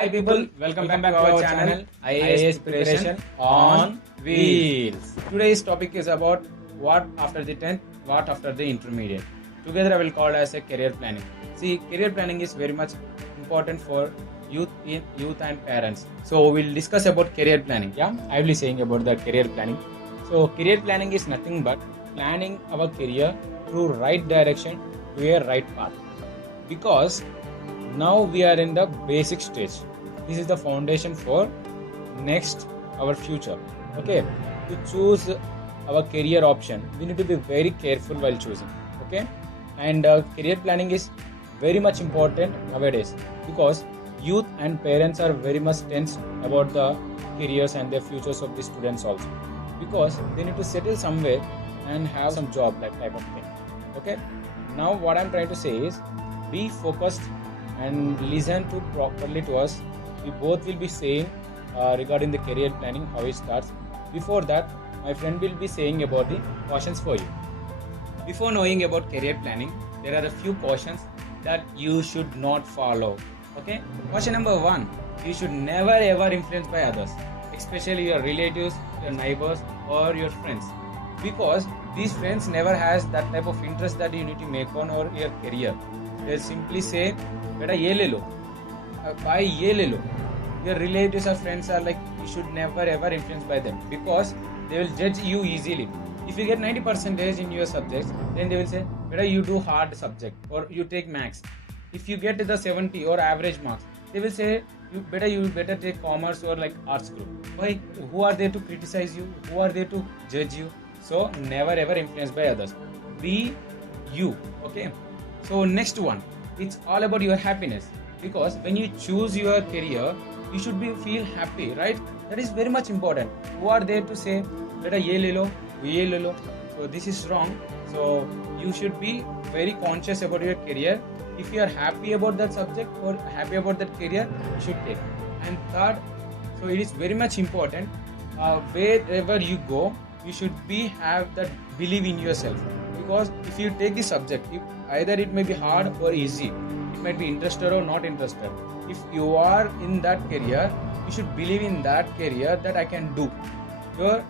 Hi people, welcome back to our channel IAS Preparation on Wheels. Today's topic is about what after the 10th, what after the intermediate. Together I will call as a career planning. See, career planning is very much important for youth and parents. So we'll discuss about career planning. Yeah, I will be saying about the career planning. So career planning is nothing but planning our career through right direction to a right path. Because now we are in the basic stage. This is the foundation for next our future. Okay, to choose our career option, we need to be very careful while choosing. Okay, and career planning is very much important nowadays because youth and parents are very much tense about the careers and their futures of the students also, because they need to settle somewhere and have some job, like type of thing. Okay, now what I'm trying to say is be focused and listen to properly to us. We both will be saying regarding the career planning, how it starts. Before that, my friend will be saying about the cautions for you. Before knowing about career planning, there are a few cautions that you should not follow. Okay, caution number 1, you should never ever influence by others, especially your relatives, your neighbors or your friends, because these friends never has that type of interest that you need to make on or your career. They simply say, beta ye le lo, buy ye le lo. Your relatives or friends are like, you should never ever influence by them, because they will judge you easily. If you get 90% in your subjects, then they will say, beta you do hard subject or you take maths. If you get the 70 or average marks, they will say, you better take commerce or like arts group. Why? Who are there to criticize you? Who are there to judge you? So never ever influence by others. Be you. Okay. So next one, it's all about your happiness, because when you choose your career, you should feel happy, right? That is very much important. Who are there to say, beta ye le lo, ye le lo? So this is wrong. So you should be very conscious about your career. If you are happy about that subject or happy about that career, you should take. And third, so it is very much important. Wherever you go, you should have that believe in yourself. Because if you take the subject, either it may be hard or easy, it might be interested or not interested. If you are in that career, you should believe in that career that I can do.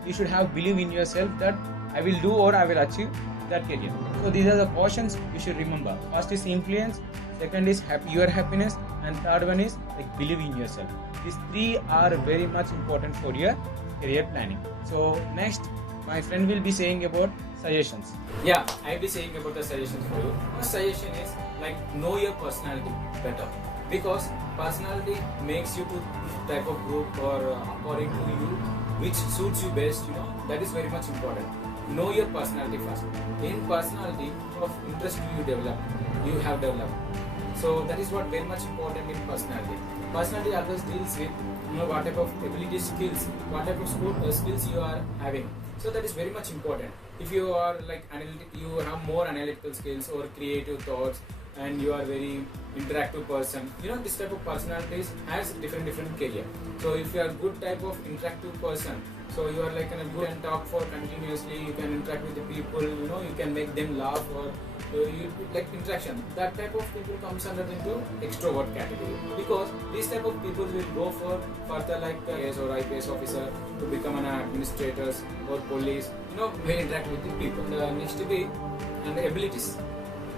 You should have believe in yourself that I will do or I will achieve that career. So these are the cautions you should remember. First is influence, second is your happiness, and third one is like believe in yourself. These three are very much important for your career planning. So next, my friend will be saying about suggestions. Yeah, I will be saying about the suggestions for you. First suggestion is like know your personality better, because personality makes you to type of group or according to you which suits you best. That is very much important. Know your personality first. In personality, of interest you have developed. So that is what very much important in personality. Personality always deals with what type of ability skills, what type of skills you are having. So that is very much important. If you are like you have more analytical skills or creative thoughts, and you are very interactive person, this type of personalities has different career. So if you are good type of interactive person, so you are like good and talk for continuously, you can interact with the people, you can make them laugh, or you like interaction. That type of people comes under into extrovert category, because these type of people will go for further like IAS or IPS officer to become an administrator or police, will interact with the people. Next to be and the abilities.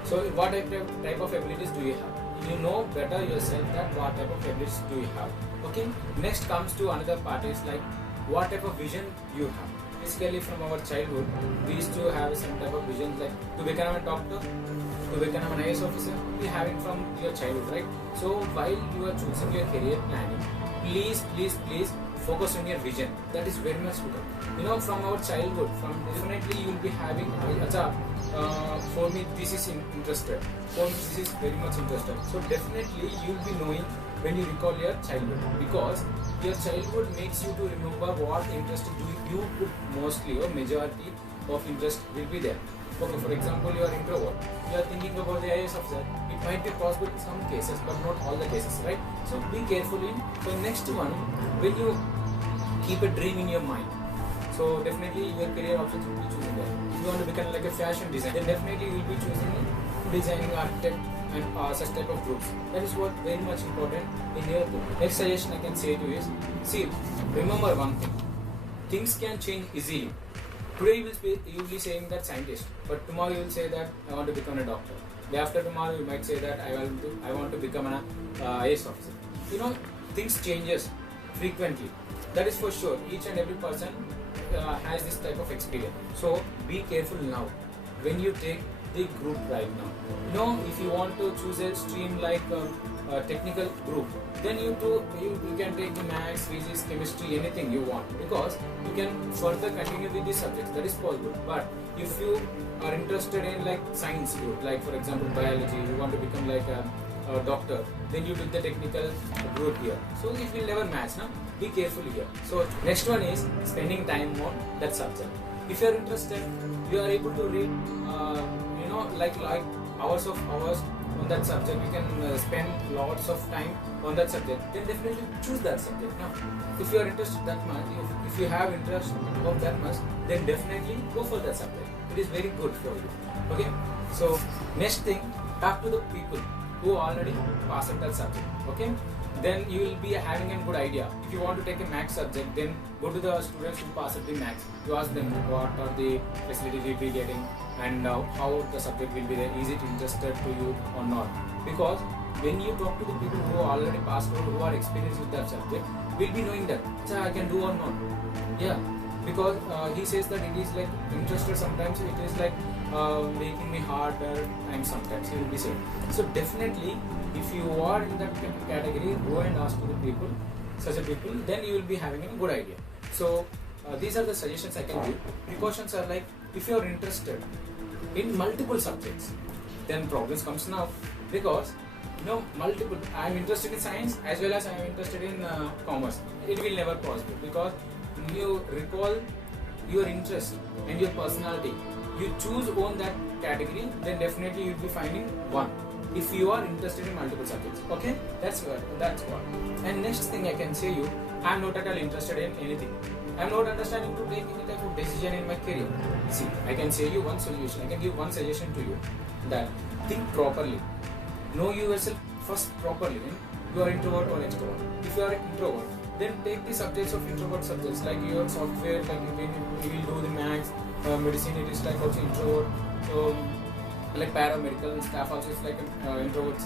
So what type of abilities do you have? You know better yourself that what type of abilities do you have. Okay. Next comes to another part is like what type of vision you have. Basically from our childhood, we used to have some type of vision like to become a doctor, to become an IAS officer. We have it from your childhood, right? So while you are choosing your career planning, please focus on your vision. That is very much good. From our childhood, definitely you will be having for me this is interested, for me this is very much interested. So definitely you will be knowing when you recall your childhood, because your childhood makes you to remember what interest do you put mostly or majority of interest will be there. Okay, for example, you are introvert, you are thinking about the IAS officer. It might be possible in some cases, but not all the cases, right? So be careful in. So next one, when you keep a dream in your mind, so definitely your career options will be choosing that. If you want to become like a fashion designer, then definitely you will be choosing designing architect, and such type of groups. That is what very much important in your group. Next suggestion I can say to you is, see, remember one thing, things can change easily. Today you will be saying that scientist, but tomorrow you will say that I want to become a doctor. Day after tomorrow you might say that I want to become an IAS officer. You know, things changes frequently. That is for sure. Each and every person has this type of experience. So be careful now when you take the group right now. You know, if you want to choose a stream like a technical group, then you can take the maths, physics, chemistry, anything you want, because you can further continue with the subjects. That is possible. But if you are interested in like science group, like for example biology, you want to become like a doctor, then you took the technical group here. So it will never match. Now be careful here. So next one is spending time on that subject. If you are interested, you are able to read like hours on that subject. You can spend lots of time on that subject, then definitely choose that subject. Now if you are interested that much, if you have interest of that much, then definitely go for that subject. It is very good for you. Okay, so next thing, talk to the people who already passed that subject. Okay, then you will be having a good idea. If you want to take a maths subject, then go to the students who passed the maths. You ask them what are the facilities you will be getting and how the subject will be there. Is it interested to you or not? Because when you talk to the people who already passed or who are experienced with that subject, will be knowing that I can do or not. Yeah, because he says that it is like interested. Sometimes it is like making me harder, and sometimes he will be saying. So definitely, if you are in that category, go and ask to the people, such a people, then you will be having a good idea. So these are the suggestions I can give. Precautions are like, if you are interested in multiple subjects, then problems comes now, because multiple. I am interested in science as well as I am interested in commerce. It will never possible, because you recall your interest and your personality. You choose on that category, then definitely you will be finding one. If you are interested in multiple subjects, okay, that's what. And next thing I can say you, I am not at all interested in anything. I am not understanding to take any type of decision in my career. See, I can say you one solution. I can give one suggestion to you, that think properly. Know yourself first properly. You are introvert or extrovert. If you are introvert, then take the subjects of introvert subjects, like your software, like you will do the maths, medicine. It is like also introvert. So like paramedical staff also is like introvert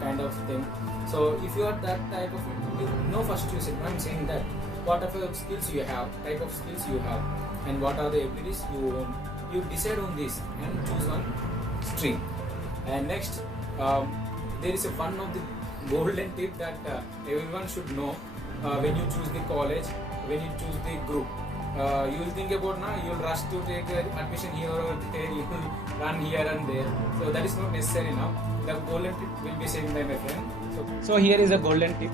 kind of thing. So if you are that type of, you know first you said, I'm saying that what are the skills you have, type of skills you have, and what are the abilities you own. You decide on this and choose one stream. And next, there is one of the golden tip that everyone should know when you choose the college, when you choose the group. You will think about you will rush to take admission here or there, you will run here and there. So that is not necessary now. The golden tip will be said by my friend. So here is a golden tip.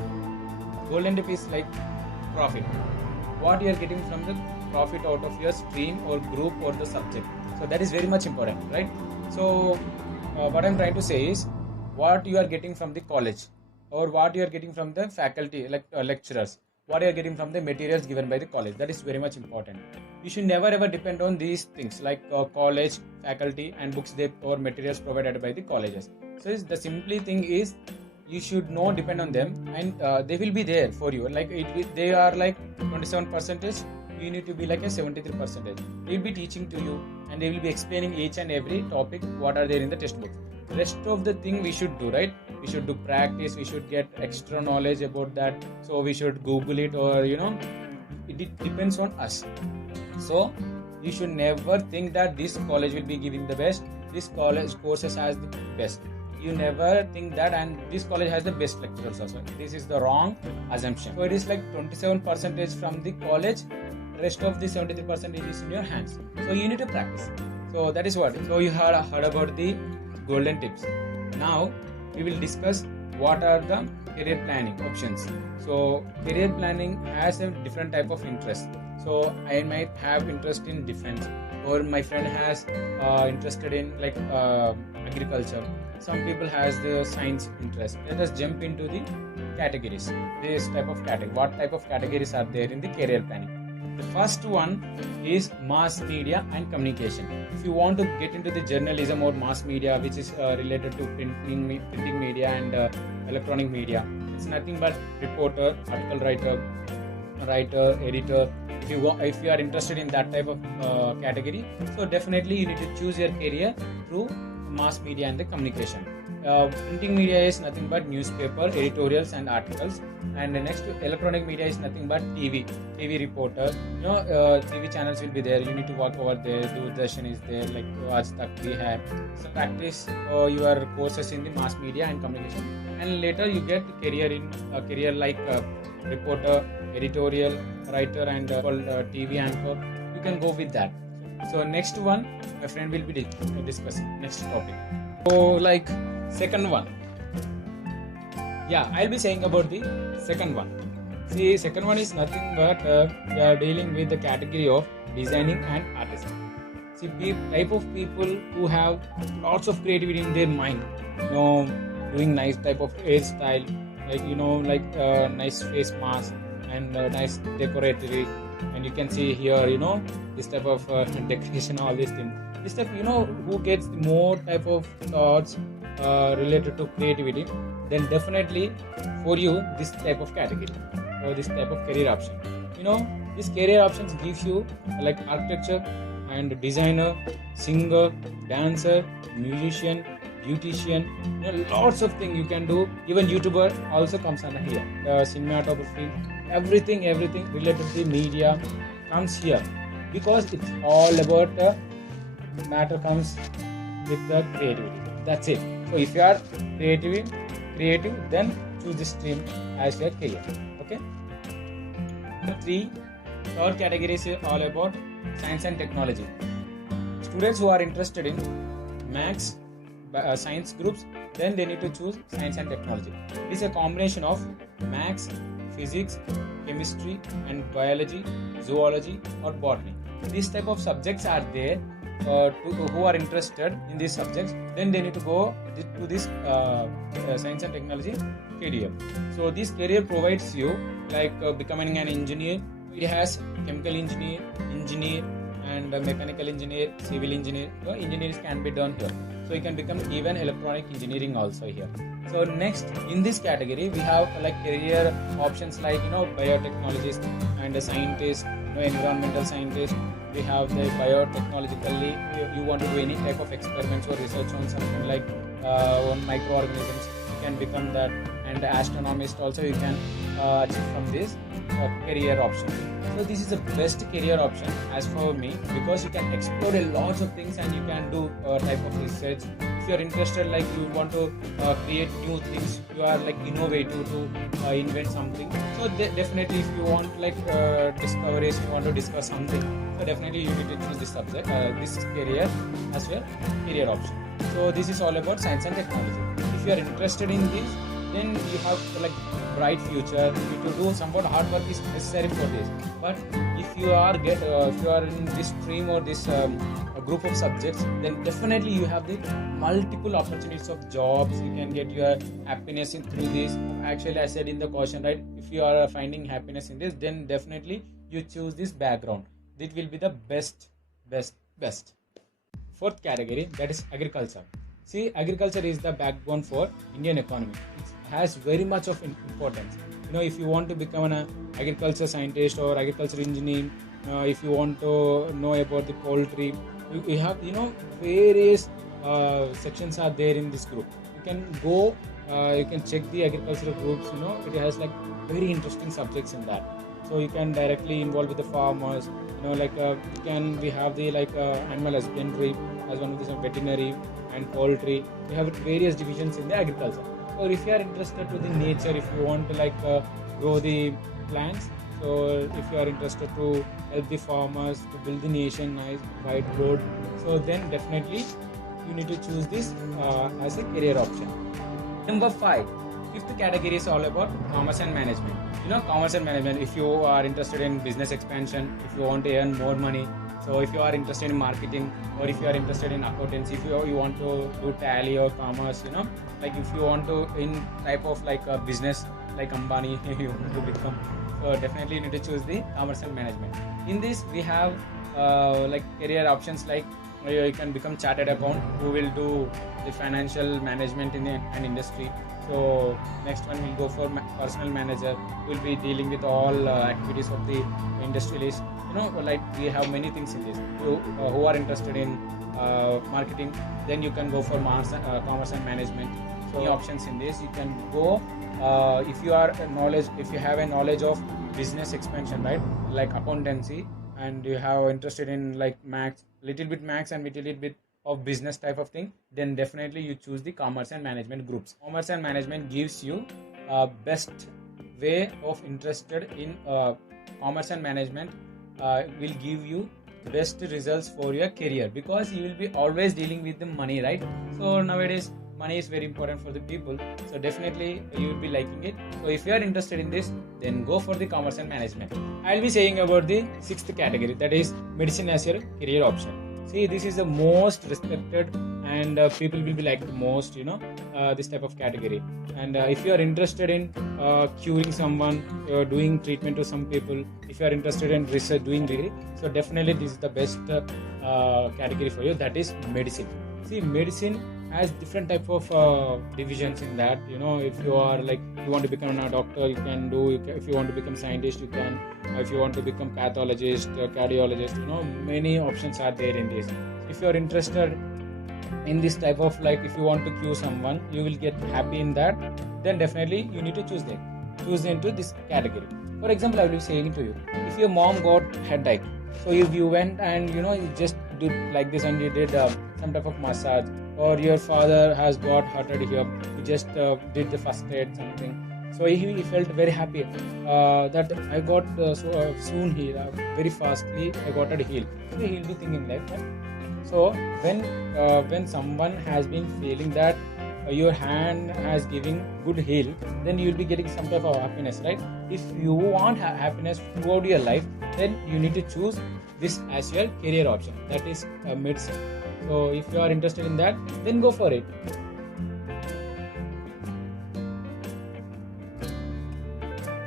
Golden tip is like profit. What you are getting from the profit out of your stream or group or the subject. So that is very much important, right? So what I'm trying to say is, what you are getting from the college, or what you are getting from the faculty, like lecturers, what you are getting from the materials given by the college. That is very much important. You should never ever depend on these things like college, faculty, and books or materials provided by the colleges. So the simply thing is, you should not depend on them, and they will be there for you. Like they are like 27%. You need to be like a 73%. They will be teaching to you, and they will be explaining each and every topic what are there in the textbook. The rest of the thing we should do, right? We should do practice. We should get extra knowledge about that. So we should Google it, or it depends on us. So you should never think that this college will be giving the best. This college courses has the best. You never think that, and this college has the best lecturers also. This is the wrong assumption. So it is like 27% from the college, rest of the 73% is in your hands. So you need to practice. So that is what. So you heard about the golden tips. Now we will discuss what are the career planning options. So career planning has a different type of interest. So I might have interest in defense, or my friend has interested in like agriculture. Some people has the science interest. Let us jump into the categories. This type of category. What type of categories are there in the career planning? The first one is mass media and communication. If you want to get into the journalism or mass media, which is related to printing media and electronic media, it's nothing but reporter, article writer, editor. If you are interested in that type of category, so definitely you need to choose your career through mass media and the communication. Printing media is nothing but newspaper, editorials and articles, and the next electronic media is nothing but TV reporter. TV channels will be there. You need to walk over there. Doordarshan is there, like Aaj Tak we have. So practice your courses in the mass media and communication, and later you get career like reporter, editorial writer, and TV anchor. You can go with that. So next one, my friend will be discussing next topic. So like second one, I'll be saying about the second one. See, second one is nothing but we are dealing with the category of designing and artistry. See, type of people who have lots of creativity in their mind, doing nice type of hairstyle, like nice face mask and nice decoratory, and you can see here, this type of decoration, all these things. This type, who gets more type of thoughts related to creativity, then definitely for you this type of category or this type of career option. This career options gives you like architecture and designer, singer, dancer, musician, beautician, lots of things you can do. Even YouTuber also comes under here. Cinematography, everything related to the media comes here, because it's all about the matter comes with the creativity. That's it. So if you are creative, then choose this stream as your career. Okay. Third category is all about science and technology. Students who are interested in maths, science groups, then they need to choose science and technology. It is a combination of maths, physics, chemistry and biology, zoology or botany. These type of subjects are there. Who are interested in these subjects, then they need to go to this science and technology career. So this career provides you like becoming an engineer. It has chemical engineer and mechanical engineer, civil engineer. Engineers can be done here. So you can become even electronic engineering also here. So next in this category we have like career options like biotechnologist and a scientist, environmental scientist. We have the biotechnologically, you want to do any type of experiments or research on something like on microorganisms, you can become that. And the astronomist also you can achieve from this career option. So this is the best career option as for me, because you can explore a lot of things and you can do type of research. If you are interested, like you want to create new things, you are like innovative to invent something. So definitely if you want like discoveries, you want to discover something, so definitely you need to choose this subject, this career as your career option. So this is all about science and technology. If you are interested in this, then you have like bright future. You need to do somewhat hard work is necessary for this. But if you are in this stream or this group of subjects, then definitely you have the multiple opportunities of jobs. You can get your happiness through this. Actually, I said in the caution, right? If you are finding happiness in this, then definitely you choose this background. It will be the best. Fourth category, that is agriculture. See, agriculture is the backbone for Indian economy. It has very much of importance. If you want to become an agriculture scientist or agriculture engineer, if you want to know about the poultry, you have various sections are there in this group. You can go, you can check the agricultural groups. It has like very interesting subjects in that. So you can directly involve with the farmers. We have the animal husbandry as one of the veterinary and poultry. We have various divisions in the agriculture. Or if you are interested to the nature, if you want to grow the plants, so if you are interested to help the farmers to build the nation nice white road, so then definitely you need to choose this as a career option. Number 5, fifth category is all about commerce and management. Commerce and management, if you are interested in business expansion, if you want to earn more money, so if you are interested in marketing, or if you are interested in accountancy, if you want to do tally or commerce, like if you want to in type of like a business like Ambani, you want to become. So definitely you need to choose the commerce and management. In this we have like career options like you can become chartered accountant who will do the financial management in an industry. So next one will go for personal manager who will be dealing with all activities of the industrialist. Like we have many things in this. Who are interested in marketing, then you can go for commerce and management. So many options in this. You can go if you have a knowledge of business expansion, right? Like accountancy, and you have interested in like little bit max and little bit of business type of thing, then definitely you choose the commerce and management groups. Commerce and management gives you best way of interested in commerce and management will give you best results for your career, because you will be always dealing with the money, right? So nowadays money is very important for the people, so definitely you will be liking it. So if you are interested in this, then go for the commerce and management. I'll be saying about the sixth category, that is medicine as your career option. See, this is the most respected and people will be like the most, this type of category. And if you are interested in curing someone, doing treatment to some people, if you are interested in research, doing degree, so definitely this is the best category for you, that is medicine. See, medicine has different type of divisions in that. If you are like, you want to become a doctor, you can do. If you want to become scientist, you can. If you want to become pathologist, cardiologist, many options are there in this. If you are interested in this type of, like, if you want to cure someone, you will get happy in that, then definitely you need to choose into this category. For example, I will be saying to you, if your mom got headache, so if you went and you just did like this and you did some type of massage, or your father has got hearted here, you just did the first aid something, so he felt very happy that I got soon healed, very fastly I got it healed. So he'll be thinking like that. So when someone has been feeling that your hand has given good heal, then you will be getting some type of happiness, right? If you want happiness throughout your life, then you need to choose this as your career option, that is medicine. So if you are interested in that, then go for it.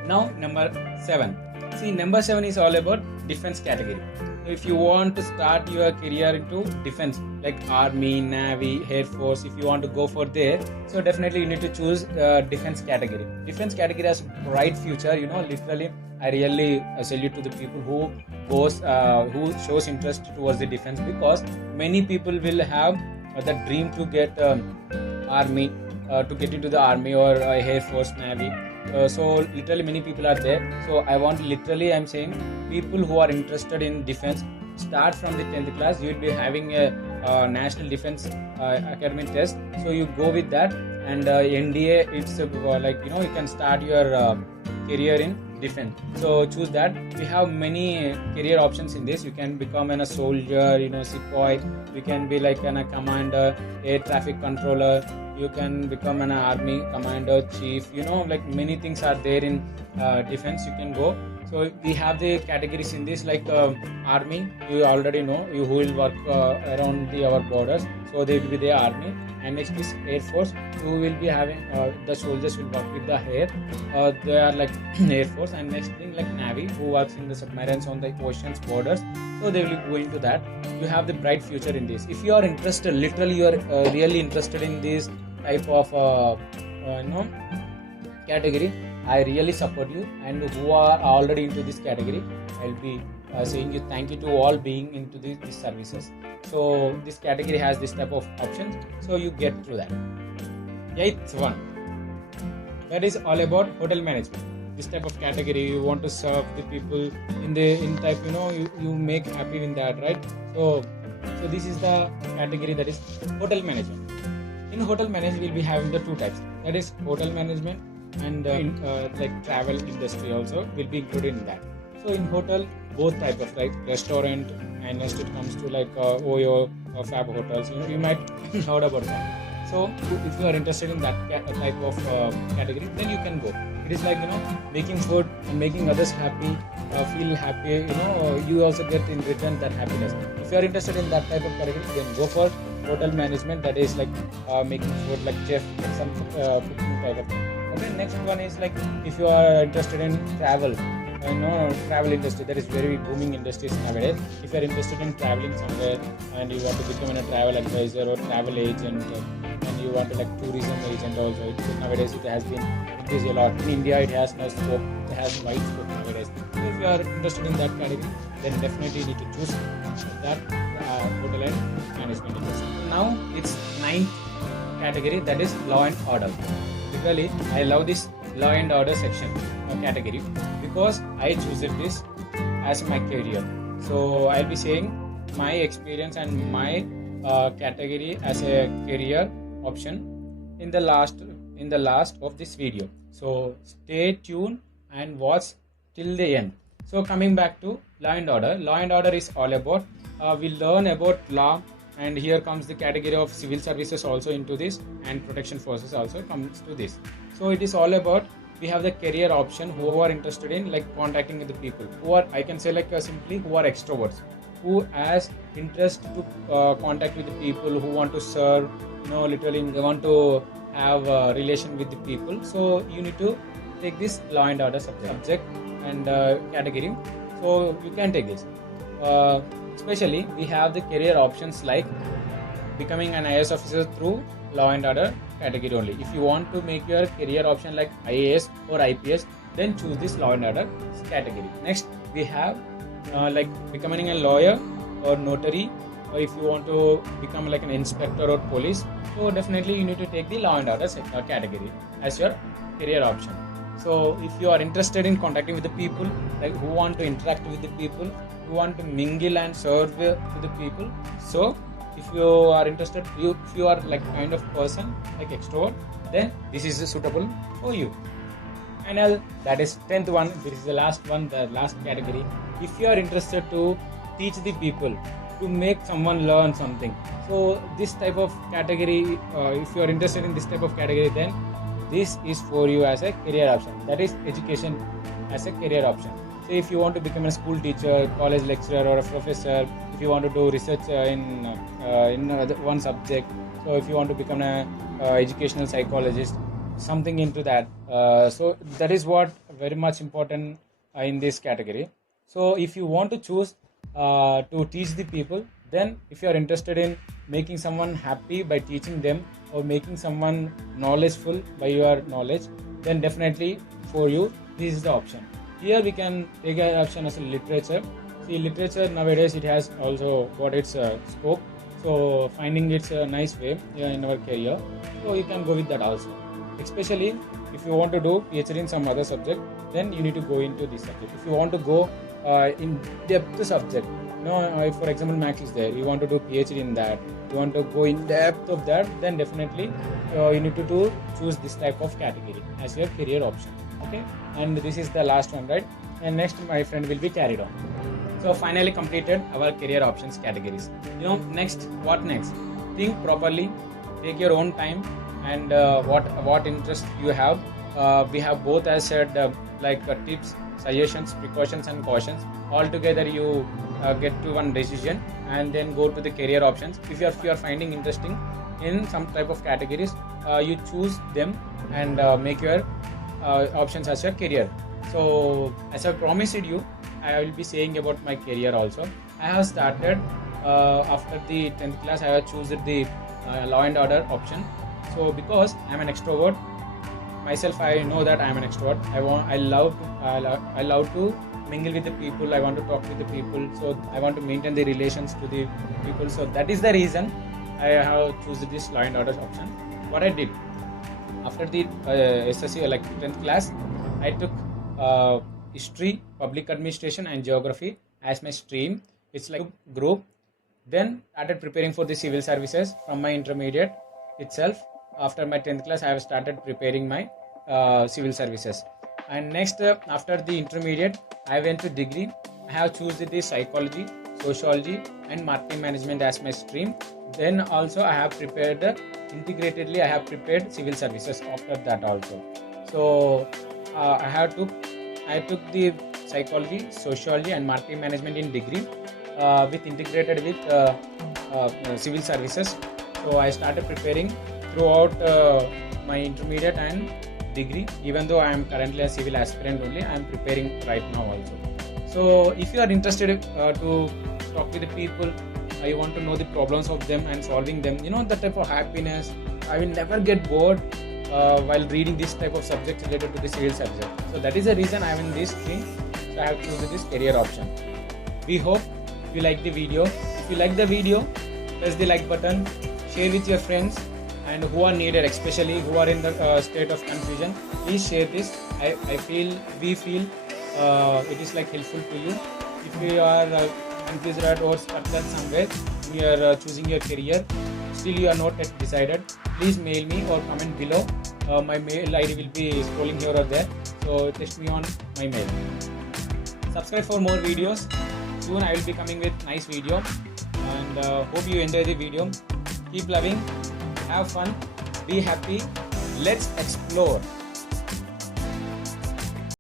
Now number 7. See, number 7 is all about defense category. So if you want to start your career into defense, like army, navy, air force, if you want to go for there, so definitely you need to choose defense category. Defense category has bright future. Literally I really salute to the people who shows interest towards the defense, because many people will have the dream to get army, to get into the army or air force, navy. So literally many people are there. So I'm saying people who are interested in defense, start from the 10th class. You will be having a national defense academy test, so you go with that, and NDA, it's you can start your career in defense. So choose that. We have many career options in this. You can become a soldier, sepoy. You can be like a commander, air traffic controller. You can become an army commander, chief. Like many things are there in defense. You can go. So we have the categories in this, like army. You already know who will work around our borders. So they will be the army. And next is air force, who will be having the soldiers will work with the air. They are like air force. And next thing, like navy, who works in the submarines on the oceans borders. So they will go into that. You have the bright future in this. If you are interested, literally you are really interested in this type of category, I really support you. And who are already into this category, I'll be saying you thank you to all being into these services. So this category has this type of options, so you get through that. 8th one, that is all about hotel management. This type of category, you want to serve the people in type, you make happy in that, right? So this is the category, that is hotel management. In hotel management, we'll be having the 2 types, that is hotel management and like travel industry also will be included in that. So in hotel, both type of, like restaurant, and next it comes to like OYO or Fab hotels. You might heard about that. So if you are interested in that type of category, then you can go. It is like making food and making others happy, feel happy. You also get in return that happiness. If you are interested in that type of category, then go for hotel management. That is like making food, like chef, some cooking type of thing. Okay, next one is like if you are interested in travel. travel industry, that is very booming industries nowadays. If you are interested in traveling somewhere and you want to become a travel advisor or travel agent, and you want to like tourism agent also, nowadays it has been increased a lot. In India it has no scope, it has wide scope nowadays. So if you are interested in that category, then definitely you need to choose that hotel and management industry. Now it's ninth category, that is law and order. Particularly I love this law and order section category because I choose this as my career. So I'll be saying my experience and my category as a career option in the last of this video. So stay tuned and watch till the end. So coming back to law and order is all about we learn about law, and here comes the category of civil services also into this, and protection forces also comes to this. So it is all about, we have the career option who are interested in like contacting with the people who are, I can say like simply, who are extroverts, who has interest to contact with the people, who want to serve, literally they want to have a relation with the people. So you need to take this law and order subject and category. So you can take this. Especially we have the career options like becoming an IAS officer through law and order category only. If you want to make your career option like IAS or IPS, then choose this law and order category. Next we have like becoming a lawyer or notary, or if you want to become like an inspector or police, so definitely you need to take the law and order category as your career option. So if you are interested in contacting with the people, like who want to interact with the people, who want to mingle and serve to the people, so if you are interested, if you are like kind of person like extrovert, then this is suitable for you. Final, that is 10th one, this is the last one, the last category. If you are interested to teach the people, to make someone learn something, so this type of category, if you are interested in this type of category, then this is for you as a career option, that is education as a career option. So if you want to become a school teacher, college lecturer or a professor, if you want to do research in one subject, so if you want to become a educational psychologist, something into that, so that is what very much important in this category. So if you want to choose to teach the people, then if you are interested in making someone happy by teaching them, or making someone knowledgeful by your knowledge, then definitely for you this is the option. Here we can take an option as a literature. See, literature nowadays it has also got its scope, so finding it's a nice way in our career, so you can go with that also. Especially if you want to do PhD in some other subject, then you need to go into this subject. If you want to go in depth subject, for example Max is there, you want to do PhD in that, you want to go in depth of that, then definitely you need to choose this type of category as your career option. Okay, and this is the last one, right? And next my friend will be carried on. So finally completed our career options categories. Next, what next? Think properly, take your own time, and what interest you have. We have both, as said, tips, suggestions, precautions and cautions. All together you get to one decision and then go to the career options. If you are finding interesting in some type of categories, you choose them and make your options as your career. So as I promised you, I will be saying about my career also. I have started after the 10th class, I have chosen the law and order option. So because I am an extrovert myself, I know that I am an extrovert. I love to mingle with the people. I want to talk with the people. So I want to maintain the relations to the people. So that is the reason I have chosen this law and order option. What I did after the SSC, like 10th class, I took history, public administration and geography as my stream. It's like a group. Then started preparing for the civil services from my intermediate itself. After my 10th class, I have started preparing my civil services. And next, after the intermediate, I went to degree. I have chosen the psychology, sociology and marketing management as my stream. Then also I have prepared integratedly, I have prepared civil services after that also. So I took the psychology, sociology and marketing management in degree with integrated with civil services. So I started preparing throughout my intermediate and degree. Even though I am currently a civil aspirant only, I am preparing right now also. So if you are interested to talk with the people, you want to know the problems of them and solving them, you know, that type of happiness, I will never get bored while reading this type of subjects related to the civil subject. So that is the reason I am in this stream. So I have chosen this career option. We hope you like the video. If you like the video, press the like button, share with your friends and who are needed, especially who are in the state of confusion. Please share this. We feel it is like helpful to you. If you are confused or stuck at somewhere, you are choosing your career, still you are not yet decided, please mail me or comment below. My mail ID will be scrolling here or there, so text me on my mail. Subscribe for more videos. Soon I will be coming with nice video, and hope you enjoy the video. Keep loving, have fun, be happy, let's explore.